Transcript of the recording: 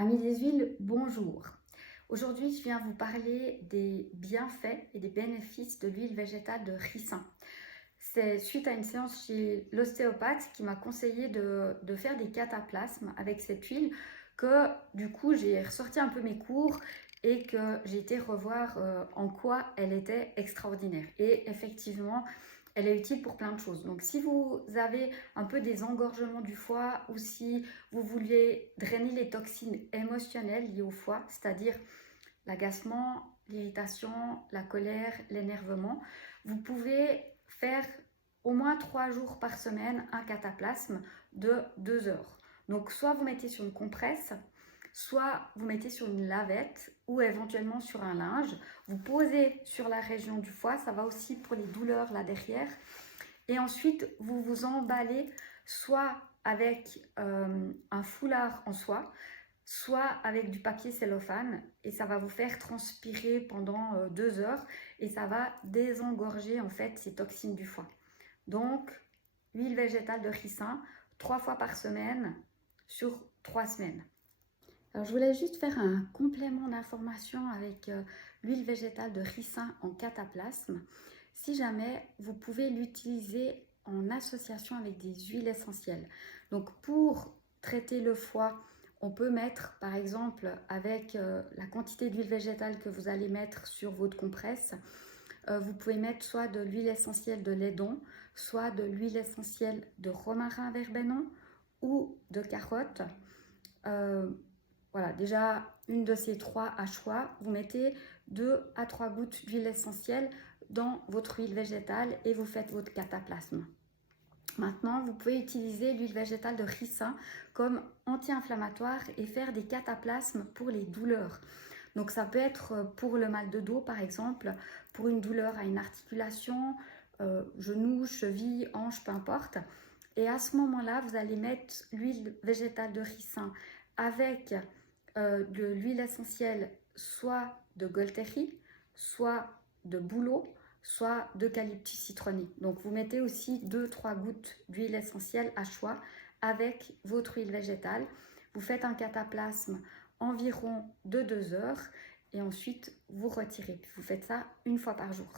Amis des huiles, bonjour. Aujourd'hui, je viens vous parler des bienfaits et des bénéfices de l'huile végétale de ricin. C'est suite à une séance chez l'ostéopathe qui m'a conseillé de faire des cataplasmes avec cette huile que du coup j'ai ressorti un peu mes cours et que j'ai été revoir en quoi elle était extraordinaire. Et effectivement, elle est utile pour plein de choses. Donc si vous avez un peu des engorgements du foie ou si vous vouliez drainer les toxines émotionnelles liées au foie, c'est-à-dire l'agacement, l'irritation, la colère, l'énervement, vous pouvez faire au moins 3 jours par semaine un cataplasme de 2 heures. Donc soit vous mettez sur une compresse, soit vous mettez sur une lavette ou éventuellement sur un linge. Vous posez sur la région du foie, ça va aussi pour les douleurs là derrière. Et ensuite, vous vous emballez soit avec un foulard en soie, soit avec du papier cellophane, et ça va vous faire transpirer pendant 2 heures et ça va désengorger en fait ces toxines du foie. Donc, huile végétale de ricin, 3 fois par semaine sur 3 semaines. Alors, je voulais juste faire un complément d'information avec l'huile végétale de ricin en cataplasme. Si jamais vous pouvez l'utiliser en association avec des huiles essentielles. Donc, pour traiter le foie, on peut mettre par exemple avec la quantité d'huile végétale que vous allez mettre sur votre compresse, vous pouvez mettre soit de l'huile essentielle de laidon, soit de l'huile essentielle de romarin verbenon ou de carotte. Voilà, déjà une de ces trois à choix, vous mettez 2 à 3 gouttes d'huile essentielle dans votre huile végétale et vous faites votre cataplasme. Maintenant, vous pouvez utiliser l'huile végétale de ricin comme anti-inflammatoire et faire des cataplasmes pour les douleurs. Donc ça peut être pour le mal de dos par exemple, pour une douleur à une articulation, genou, cheville, hanche, peu importe. Et à ce moment-là, vous allez mettre l'huile végétale de ricin avec de l'huile essentielle soit de Golteri, soit de bouleau, soit d'eucalyptus citronné. Donc vous mettez aussi 2-3 gouttes d'huile essentielle à choix avec votre huile végétale. Vous faites un cataplasme environ de 2 heures et ensuite vous retirez. Vous faites ça une fois par jour.